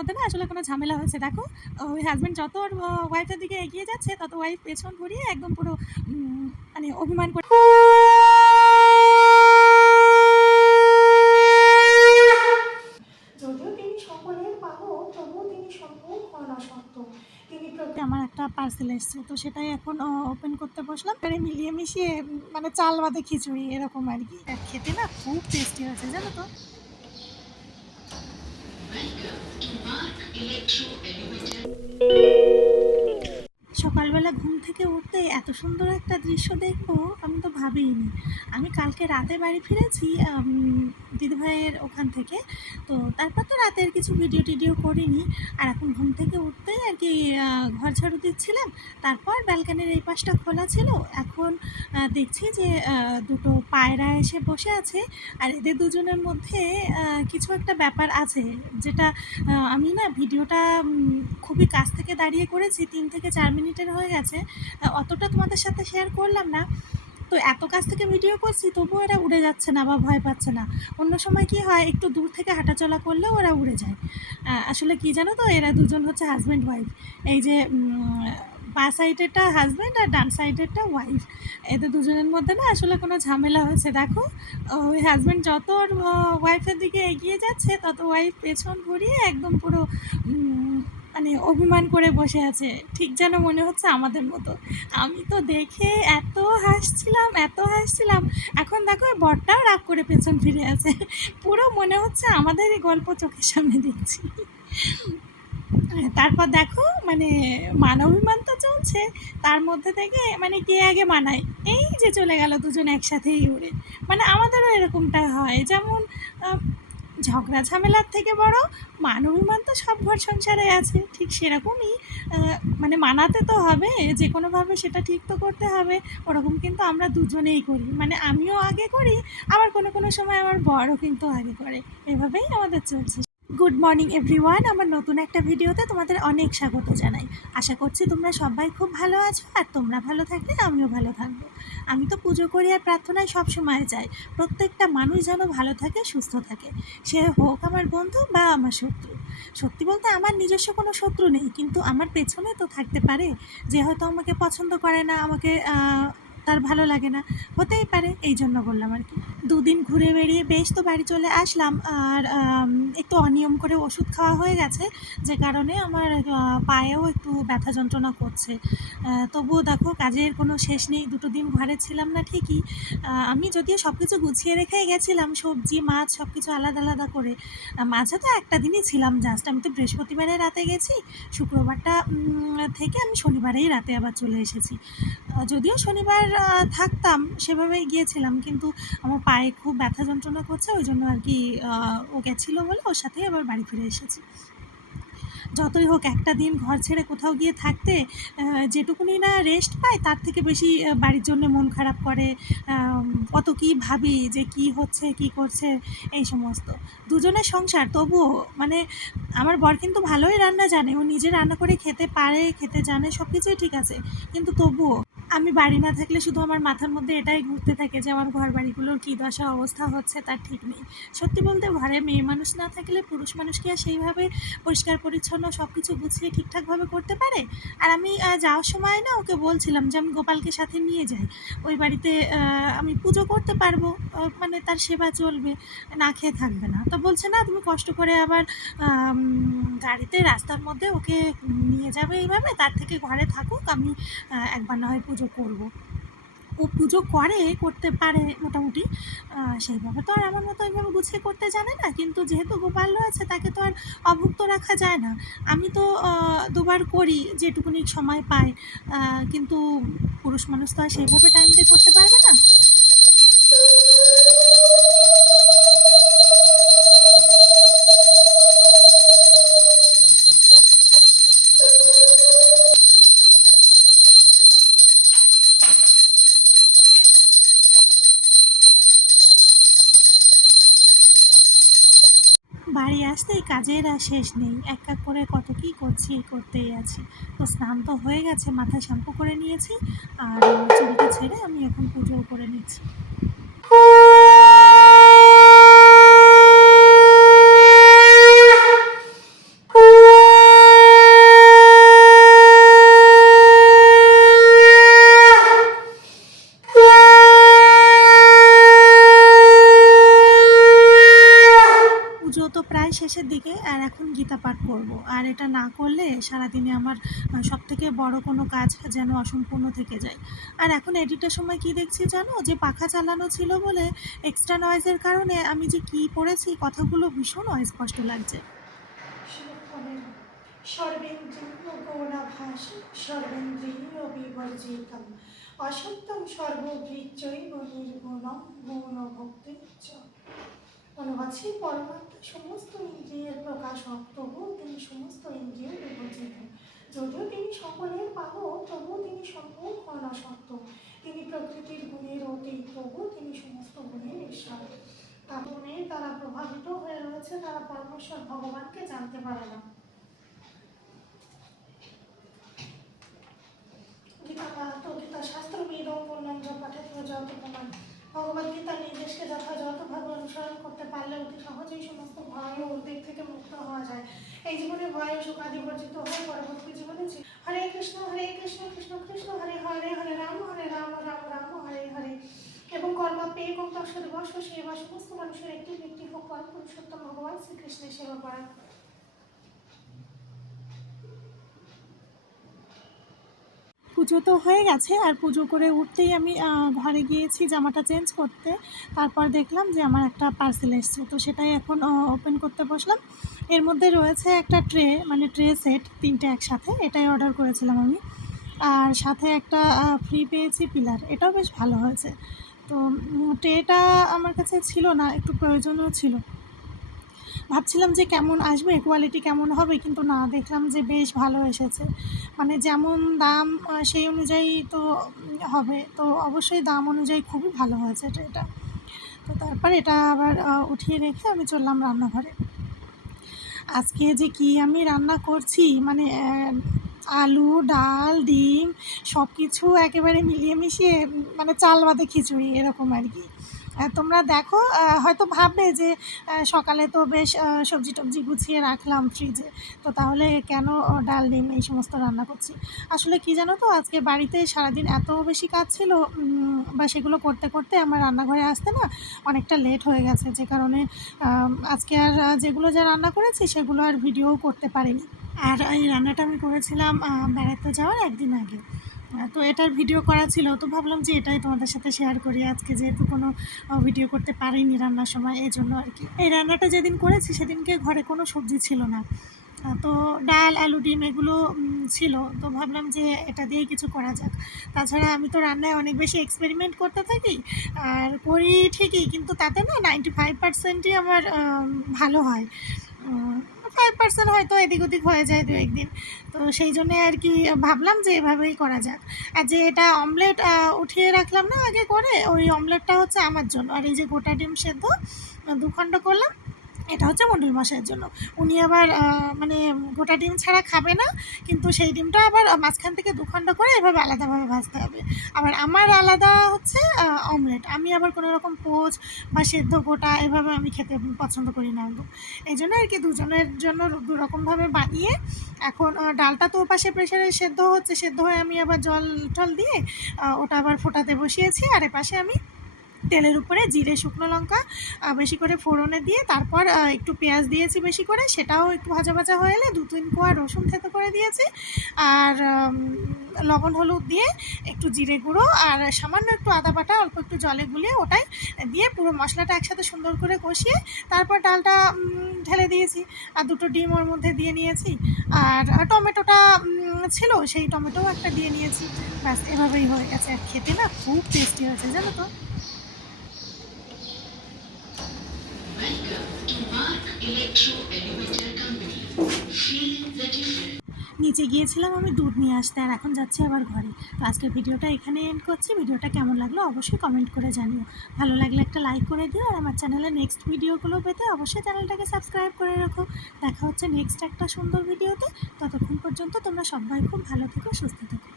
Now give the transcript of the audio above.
মধ্যে না আসলে কোনো ঝামেলা হয়েছে। দেখো ওই হাসব্যান্ড যত ওর ওয়াইফের দিকে এগিয়ে যাচ্ছে তত ওয়াইফ পেছন ঘুরিয়ে একদম পুরো মানে অভিমান করে যদিও তিনি সকলের পালক, তবুও তিনি সম্ভব অনাসক্ত। তিনি আমার একটা পার্সেল এসছে, তো সেটাই এখন ওপেন করতে বসলাম। এবারে মিলিয়ে মিশিয়ে মানে চাল বাদে খিচুড়ি এরকম আর কি। খেতে না খুব টেস্টি হয়েছে জানো তো। সকালবেলা ঘুম থেকে উঠতে এত সুন্দর একটা দৃশ্য দেখবো আমি তো ভাবিনি। আমি কালকে রাতে বাড়ি ফিরেছি দিদিভাইয়ের ওখান থেকে। তো তারপর তো রাতের কিছু ভিডিও টিডিও করিনি। আর এখন ঘুম থেকে উঠতেই আর কি ঘর ঝাড়ু দিচ্ছিলাম। তারপর ব্যালকানির এই পাশটা খোলা ছিল। এখন দেখছি যে দুটো পায়রা এসে বসে আছে। আর এদের দুজনের মধ্যে কিছু একটা ব্যাপার আছে, যেটা আমি না ভিডিওটা খুবই কাছ থেকে দাঁড়িয়ে করেছি, 3 থেকে 4 মিনিটের হয়ে গেছে। অতটা তোমাদের সাথে শেয়ার করলাম না। তো এত কাছ থেকে ভিডিও করছি তবুও এরা উড়ে যাচ্ছে না বা ভয় পাচ্ছে না। অন্য সময় কি হয়, একটু দূর থেকে হাঁটাচলা করলেও ওরা উড়ে যায়। আসলে কি জানো তো, এরা দুজন হচ্ছে হাজব্যান্ড ওয়াইফ। এই যে বা সাইডেরটা হাজব্যান্ড আর ডান সাইডেরটা ওয়াইফ। এদের দুজনের মধ্যে না আসলে কোনো ঝামেলা হয়েছে। দেখো ওই হাজব্যান্ড যত ওর ওয়াইফের দিকে এগিয়ে যাচ্ছে তত ওয়াইফ পেছন ঘুরিয়ে একদম পুরো মানে অভিমান করে বসে আছে, ঠিক যেন মনে হচ্ছে আমাদের মতো। আমি তো দেখে এত হাসছিলাম। এখন দেখো বরটাও রাগ করে পেছন ফিরে আছে। পুরো মনে হচ্ছে আমাদেরই গল্প চোখের সামনে দেখছি। তারপর দেখো মানে মানবিমান তো চলছে, তার মধ্যে থেকে মানে কে আগে মানায়, এই যে চলে গেল দুজন একসাথেই উড়ে। মানে আমাদেরও এরকমটা হয়, যেমন ঝগড়া ঝামেলার থেকে বড় মানবিমান তো সব ঘর সংসারে আছে, ঠিক সেরকমই মানে মানাতে তো হবে, যে কোনোভাবে সেটা ঠিক তো করতে হবে। ওরকম কিন্তু আমরা দুজনেই করি, মানে আমিও আগে করি, আবার কোনো সময় আমার বরও কিন্তু আগে করে। এভাবেই আমাদের চলছে। গুড মর্নিং এভরিওয়ান, আমার নতুন একটা ভিডিওতে তোমাদের অনেক স্বাগত জানাই। আশা করছি তোমরা সবাই খুব ভালো আছো, আর তোমরা ভালো থাকলে আমিও ভালো থাকবো। আমি তো পুজো করি আর প্রার্থনায় সবসময় চাই প্রত্যেকটা মানুষ যেন ভালো থাকে, সুস্থ থাকে, সে হোক আমার বন্ধু বা আমার শত্রু। সত্যি বলতে আমার নিজস্ব কোনো শত্রু নেই, কিন্তু আমার পেছনে তো থাকতে পারে যে হয়তো আমাকে পছন্দ করে না, আমাকে তার ভালো লাগে না, হতেই পারে, এই জন্য বললাম আর কি। দুদিন ঘুরে বেড়িয়ে বেশ তো বাড়ি চলে আসলাম। আর একটু অনিয়ম করে ওষুধ খাওয়া হয়ে গেছে, যে কারণে আমার পায়েও একটু ব্যথা যন্ত্রণা করছে। তবুও দেখো কাজের কোনো শেষ নেই। 2 দিন ঘরে ছিলাম না ঠিকই, আমি যদিও সব কিছু গুছিয়ে রেখেই গেছিলাম, সবজি মাছ সব কিছু আলাদা আলাদা করে। মাঝে তো একটা দিনই ছিলাম জাস্ট, আমি তো বৃহস্পতিবারে রাতে গেছি, শুক্রবারটা থেকে আমি শনিবারেই রাতে আবার চলে এসেছি। যদিও শনিবার থাকতাম সেভাবেই গিয়েছিলাম, কিন্তু আমার পায়ে খুব ব্যথা যন্ত্রণা করছে, ওই জন্য আর কি ও গেছিলো বলে ওর সাথেই আবার বাড়ি ফিরে এসেছি। যতই হোক একটা দিন ঘর ছেড়ে কোথাও গিয়ে থাকতে যেটুকুনি না রেস্ট পাই, তার থেকে বেশি বাড়ির জন্য মন খারাপ করে। কত কী ভাবি যে কী হচ্ছে কী করছে এই সমস্ত। দুজনের সংসার তবুও মানে আমার বর কিন্তু ভালোই রান্না জানে, ও নিজে রান্না করে খেতে পারে, খেতে জানে, সব কিছুই ঠিক আছে, কিন্তু তবুও আমি বাড়ি না থাকলে শুধু আমার মাথার মধ্যে এটাই ঘুরতে থাকে যে আমার ঘর বাড়িগুলোর কী দশা অবস্থা হচ্ছে তার ঠিক নেই। সত্যি বলতে ঘরে মেয়ে মানুষ না থাকলে পুরুষ মানুষ কি আর সেইভাবে পরিষ্কার পরিচ্ছন্ন সব কিছু গুছিয়ে ঠিকঠাকভাবে করতে পারে? আর আমি যাওয়ার সময় না ওকে বলছিলাম যে আমি গোপালকে সাথে নিয়ে যাই, ওই বাড়িতে আমি পুজো করতে পারবো, মানে তার সেবা চলবে, না খেয়ে থাকবে না। তো বলছে না তুমি কষ্ট করে আবার গাড়িতে রাস্তার মধ্যে ওকে নিয়ে যাবে এইভাবে, তার থেকে ঘরে থাকুক, আমি একবার না হয় পুজো করবো। ও পুজো করতে পারে মোটামুটি, সেইভাবে তো আর আমার মতো ওইভাবে গুছিয়ে করতে জানে না, কিন্তু যেহেতু গোপাল রয়েছে তাকে তো আর অভুক্ত রাখা যায় না। আমি তো দুবার করি যেটুকুনি সময় পাই, কিন্তু পুরুষ মানুষ তো আর সেইভাবে টাইম দিয়ে করতে পারবে না। বাড়ি আসতেই কাজের আর শেষ নেই, এক এক করে কত কী করতেই আছি। তো স্নান তো হয়ে গেছে, মাথায় শ্যাম্পু করে নিয়েছি, আর চুলটা ছেড়ে আমি এখন পুজোও করে নিচ্ছি। শেষের দিকে, আর এখন গীতা পাঠ করব। আর এটা না করলে সারাদিনে আমার সবথেকে বড় কোনো কাজ যেন অসম্পূর্ণ থেকে যায়। আর এখন এডিটের সময় কি দেখছি জানো, যে পাখা চালানো ছিল বলে এক্সট্রা নয়েজের কারণে আমি যে কী পড়েছি কথাগুলো ভীষণ অস্পষ্ট লাগছে। শিবক্ষণের সর্বেন্দ্রিয় গৌণাভাস সর্বেন্দ্রিয় বিবর্জিতম অসত্যম সর্ববৃচ্চৈব নির্গুণম গৌণভক্তি চ। অনুবাদে পরমাত্মা সমস্ত ইন্দ্রিয়ের প্রকাশক, তবুও তিনি সমস্ত ইন্দ্রিয় বিবর্জিত। যদিও তিনি সকলের পালক, তবুও তিনি সম্পূর্ণ অনাসক্ত। তিনি প্রকৃতির গুণের অতীত, তবুও তিনি সমস্ত গুণের ঈশ্বর। গুণে তারা প্রভাবিত হয়ে রয়েছে, তারা পরমেশ্বর ভগবানকে জানতে পারে না। গীতা পাঠ ও গীতা শাস্ত্র বেদম পূর্ণাঙ্গ পাঠে যত প্রমাণ। ভগবদ্গীতার নির্দেশকে যথাযথভাবে অনুসরণ করতে পারলে অতি সহজেই সমস্ত ভয় ও উদ্বেগ থেকে মুক্ত হওয়া যায়। এই জীবনে ভয় ও শোকাদি বর্জিত হয়ে পরবর্তী জীবনে হরে কৃষ্ণ কৃষ্ণ কৃষ্ণ হরে হরে, হরে রাম রাম রাম হরে হরে এবং কর্মাপে এবং তৎসদবশ সেবা সমস্ত মানুষের একটি ব্যক্তি হোক পরম পুরুষোত্তম ভগবান শ্রীকৃষ্ণের সেবা করা। পুজো তো হয়ে গেছে, আর পুজো করে উঠতেই আমি ঘরে গিয়েছি জামাটা চেঞ্জ করতে। তারপর দেখলাম যে আমার একটা পার্সেল এসছে, তো সেটাই এখন ওপেন করতে বসলাম। এর মধ্যে রয়েছে একটা ট্রে, মানে ট্রে সেট 3টে একসাথে, এটাই অর্ডার করেছিলাম আমি। আর সাথে একটা ফ্রি পেয়েছি পিলার, এটাও বেশ ভালো হয়েছে। তো ট্রেটা আমার কাছে ছিল না, একটু প্রয়োজনীয় ছিল। ভাবছিলাম যে কেমন আসবে, কোয়ালিটি কেমন হবে, কিন্তু না, দেখলাম যে বেশ ভালো এসেছে। মানে যেমন দাম সেই অনুযায়ী তো হবে, তো অবশ্যই দাম অনুযায়ী খুবই ভালো হয়েছে এটা। তো তারপর এটা আবার উঠিয়ে রেখে আমি চললাম রান্নাঘরে। আজকে যে কি আমি রান্না করছি, মানে আলু, ডাল, ডিম সব কিছু একেবারে মিলিয়ে মিশিয়ে, মানে চাল বাদে খিচুড়ি এরকম আর কি। তোমরা দেখো, হয়তো ভাববে যে সকালে তো বেশ সবজি টবজি গুছিয়ে রাখলাম ফ্রিজে, তো তাহলে কেন ডাল ডিম এই সমস্ত রান্না করছি। আসলে কি জানো তো, আজকে বাড়িতে সারাদিন এত বেশি কাজ ছিল, বা সেগুলো করতে করতে আমার রান্নাঘরে আসতে না অনেকটা লেট হয়ে গেছে, যে কারণে আজকে আর যেগুলো যা রান্না করেছি সেগুলো আর ভিডিও করতে পারিনি। আর এই রান্নাটা আমি করেছিলাম বেড়াতে যাওয়ার একদিন আগে। তো এটার ভিডিও করা ছিল, তো ভাবলাম যে এটাই তোমাদের সাথে শেয়ার করি আজকে, যেহেতু কোনো ভিডিও করতে পারিনি রান্নার সময়, এই জন্য আর কি। এই রান্নাটা যেদিন করেছি সেদিনকে ঘরে কোনো সবজি ছিল না, তো ডাল, আলু, ডিম এগুলো ছিল, তো ভাবলাম যে এটা দিয়েই কিছু করা যাক। তাছাড়া আমি তো রান্নায় অনেক বেশি এক্সপেরিমেন্ট করতে থাকি, আর করি ঠিকই, কিন্তু তাতে না 95%ই আমার ভালো হয়। 5% হয়তো এদিক ওদিক হয়ে যায় 2-1 দিন। তো সেই জন্যে আর কি ভাবলাম যে এভাবেই করা যাক। আর যে এটা অমলেট উঠিয়ে রাখলাম না আগে করে, ওই অমলেটটা হচ্ছে আমার জন্য। আর এই যে গোটা ডিম সেদ্ধ 2 খণ্ড করলাম, এটা হচ্ছে মণ্ডল মশাইয়ের জন্য। উনি আবার মানে গোটা ডিম ছাড়া খাবে না, কিন্তু সেই ডিমটা আবার মাঝখান থেকে 2 খণ্ড করে এভাবে আলাদাভাবে ভাজতে হবে। আবার আমার আলাদা হচ্ছে অমলেট। আমি আবার কোনো রকম পোচ বা সেদ্ধ গোটা এভাবে আমি খেতে পছন্দ করি না একদম। এই জন্য আর কি দুজনের জন্য 2 রকমভাবে বানিয়ে, এখন ডালটা তো ওপাশে প্রেসারে সেদ্ধ হচ্ছে, সেদ্ধ হয়ে আমি আবার জল টল দিয়ে ওটা আবার ফোটাতে বসিয়েছি। আর এপাশে আমি তেলের উপরে জিরে, শুকনো লঙ্কা বেশি করে ফোড়নে দিয়ে, তারপর একটু পেঁয়াজ দিয়েছি বেশি করে, সেটাও একটু ভাজা ভাজা হয়ে এলে 2-3 কোয়া রসুন থেতো করে দিয়েছি। আর লবণ হলুদ দিয়ে একটু জিরে গুঁড়ো আর সামান্য একটু আদা বাটা অল্প একটু জলে গুলিয়ে ওটাই দিয়ে পুরো মশলাটা একসাথে সুন্দর করে কষিয়ে তারপর ডালটা ঢেলে দিয়েছি, আর 2টো ডিম ওর মধ্যে দিয়ে নিয়েছি। আর টমেটোটা ছিল, সেই টমেটোও একটা দিয়ে নিয়েছি। ব্যাস, এভাবেই হয়ে গেছে। আর খেতে না খুব টেস্টি হয়েছে, জানো তো। নিচে গিয়েছিলাম আমি দুধ নিয়ে আসতে, আর এখন যাচ্ছি আবার ঘরে। তো আজকের ভিডিওটা এখানে এন্ড করছি। ভিডিওটা কেমন লাগলো অবশ্যই কমেন্ট করে জানিও। ভালো লাগলে একটা লাইক করে দিও, আর আমার চ্যানেলে নেক্সট ভিডিওগুলো পেতে অবশ্যই চ্যানেলটাকে সাবস্ক্রাইব করে রাখো। দেখা হচ্ছে নেক্সট একটা সুন্দর ভিডিওতে। ততক্ষণ পর্যন্ত তোমরা সবাই খুব ভালো থেকো, সুস্থ থেকো।